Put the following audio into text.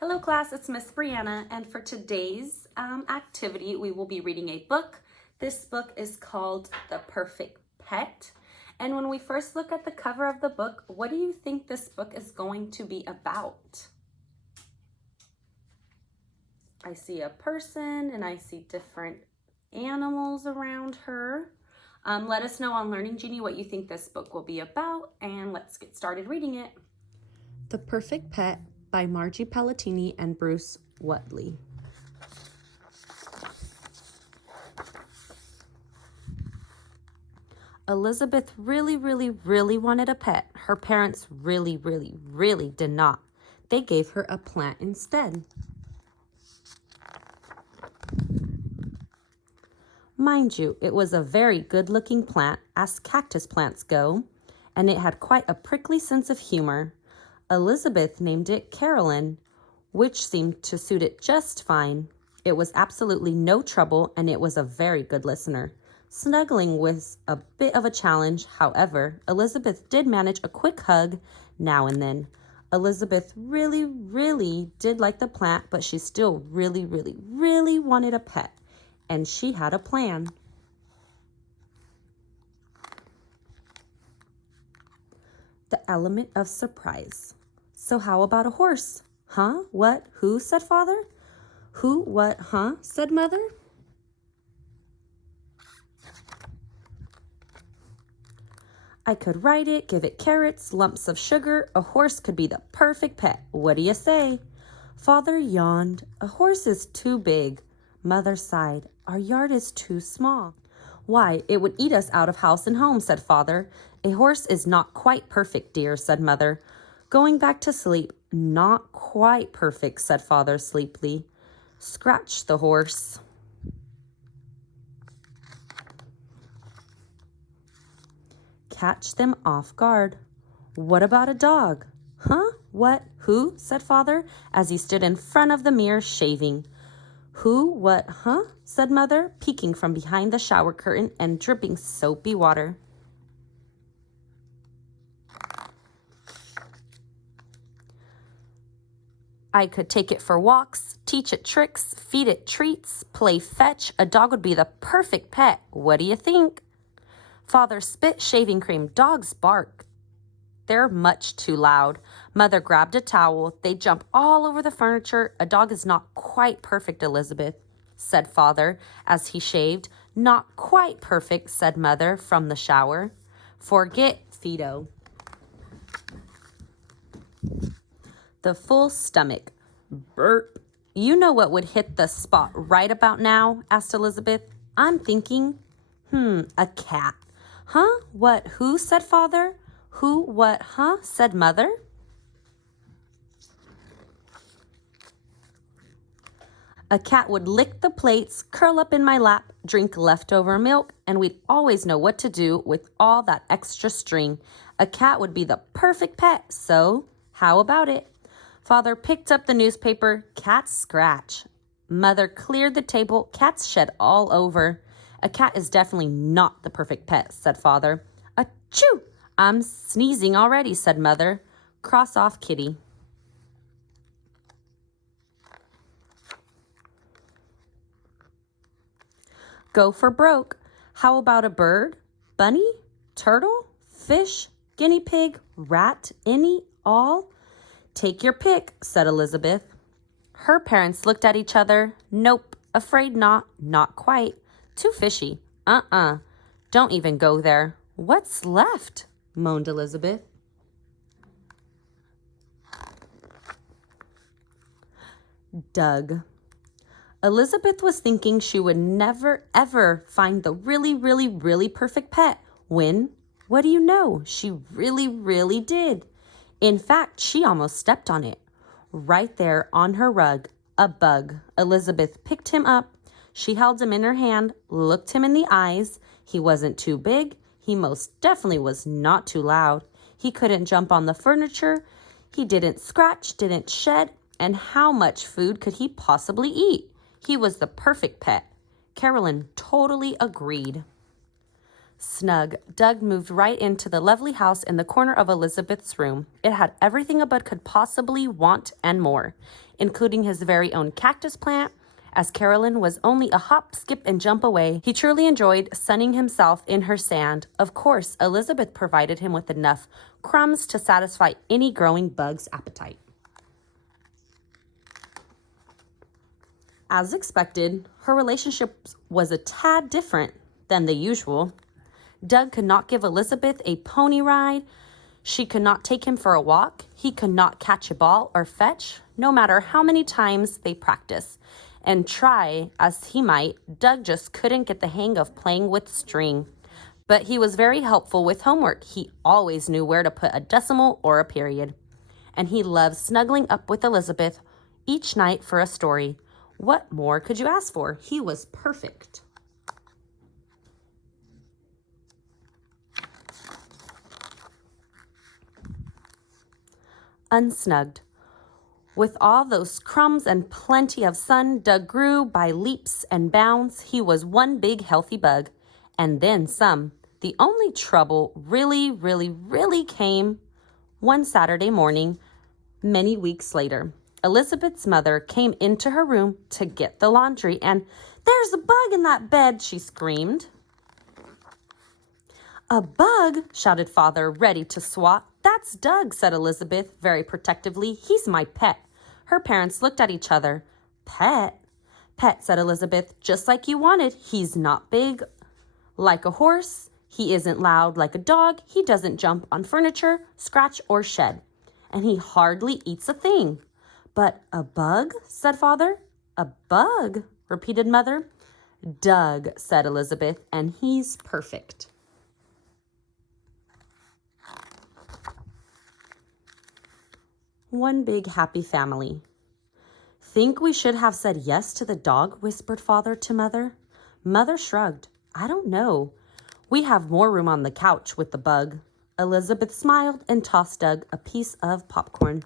Hello class, it's Miss Brianna, and for today's activity, we will be reading a book. This book is called The Perfect Pet. And when we first look at the cover of the book, what do you think this book is going to be about? I see a person and I see different animals around her. Let us know on Learning Genie what you think this book will be about, and let's get started reading it. The Perfect Pet by Margie Pelletini and Bruce Wutley. Elizabeth really wanted a pet. Her parents really did not. They gave her a plant instead. Mind you, it was a very good-looking plant, as cactus plants go, and it had quite a prickly sense of humor. Elizabeth named it Carolyn, which seemed to suit it just fine. It was absolutely no trouble, and it was a very good listener. Snuggling was a bit of a challenge. However, Elizabeth did manage a quick hug now and then. Elizabeth really did like the plant, but she still really wanted a pet, and she had a plan. The element of surprise. So how about a horse? Huh? What? Who? Said father. Who? What? Huh? Said mother. I could ride it, give it carrots, lumps of sugar. A horse could be the perfect pet. What do you say? Father yawned. A horse is too big. Mother sighed. Our yard is too small. Why, it would eat us out of house and home, said father. A horse is not quite perfect, dear, said mother. Going back to sleep. Not quite perfect, said father sleepily. Scratch the horse. Catch them off guard. What about a dog? Huh? What? Who? Said father as he stood in front of the mirror shaving. Who? What? Huh? Said mother, peeking from behind the shower curtain and dripping soapy water. I could take it for walks, teach it tricks, feed it treats, play fetch. A dog would be the perfect pet. What do you think? Father spit shaving cream. Dogs bark. They're much too loud. Mother grabbed a towel. They jump all over the furniture. A dog is not quite perfect, Elizabeth, said father as he shaved. Not quite perfect, said mother from the shower. Forget Fido. The full stomach. Burp. You know what would hit the spot right about now? Asked Elizabeth. I'm thinking, a cat. Huh? What? Who? Said father. Who? What? Huh? Said mother. A cat would lick the plates, curl up in my lap, drink leftover milk, and we'd always know what to do with all that extra string. A cat would be the perfect pet, so how about it? Father picked up the newspaper. Cat scratch. Mother cleared the table. Cats shed all over. A cat is definitely not the perfect pet, said father. Achoo! I'm sneezing already, said mother. Cross off kitty. Go for broke. How about a bird? Bunny? Turtle? Fish? Guinea pig? Rat? Any? All? Take your pick, said Elizabeth. Her parents looked at each other. Nope, afraid not. Not quite. Too fishy. Don't even go there. What's left? Moaned Elizabeth. Doug. Elizabeth was thinking she would never, ever find the really perfect pet when, what do you know, she really did. In fact, she almost stepped on it. Right there on her rug, a bug. Elizabeth picked him up. She held him in her hand, looked him in the eyes. He wasn't too big. He most definitely was not too loud. He couldn't jump on the furniture. He didn't scratch, didn't shed. And how much food could he possibly eat? He was the perfect pet. Carolyn totally agreed. Snug, Doug moved right into the lovely house in the corner of Elizabeth's room. It had everything a bud could possibly want and more. including his very own cactus plant. As Carolyn was only a hop, skip, and jump away, he truly enjoyed sunning himself in her sand. Of course, Elizabeth provided him with enough crumbs to satisfy any growing bug's appetite. As expected, her relationship was a tad different than the usual. Doug could not give Elizabeth a pony ride. She could not take him for a walk. He could not catch a ball or fetch, no matter how many times they practiced. And try as he might, Doug just couldn't get the hang of playing with string. But he was very helpful with homework. He always knew where to put a decimal or a period. And he loved snuggling up with Elizabeth each night for a story. What more could you ask for? He was perfect. Unsnugged. With all those crumbs and plenty of sun, Doug grew by leaps and bounds. He was one big healthy bug, and then some. The only trouble really came one Saturday morning, many weeks later. Elizabeth's mother came into her room to get the laundry, and "There's a bug in that bed," she screamed. "A bug?" shouted Father, ready to swat. "That's Doug," said Elizabeth very protectively. "He's my pet." Her parents looked at each other. "Pet?" "Pet," said Elizabeth, "just like you wanted. He's not big like a horse. He isn't loud like a dog. He doesn't jump on furniture, scratch, or shed. And he hardly eats a thing." "But a bug?" said Father. "A bug?" repeated Mother. "Doug," said Elizabeth, "and he's perfect." One big happy family. "Think we should have said yes to the dog?" whispered Father to Mother. Mother shrugged. "I don't know. We have more room on the couch with the bug." Elizabeth smiled and tossed Doug a piece of popcorn.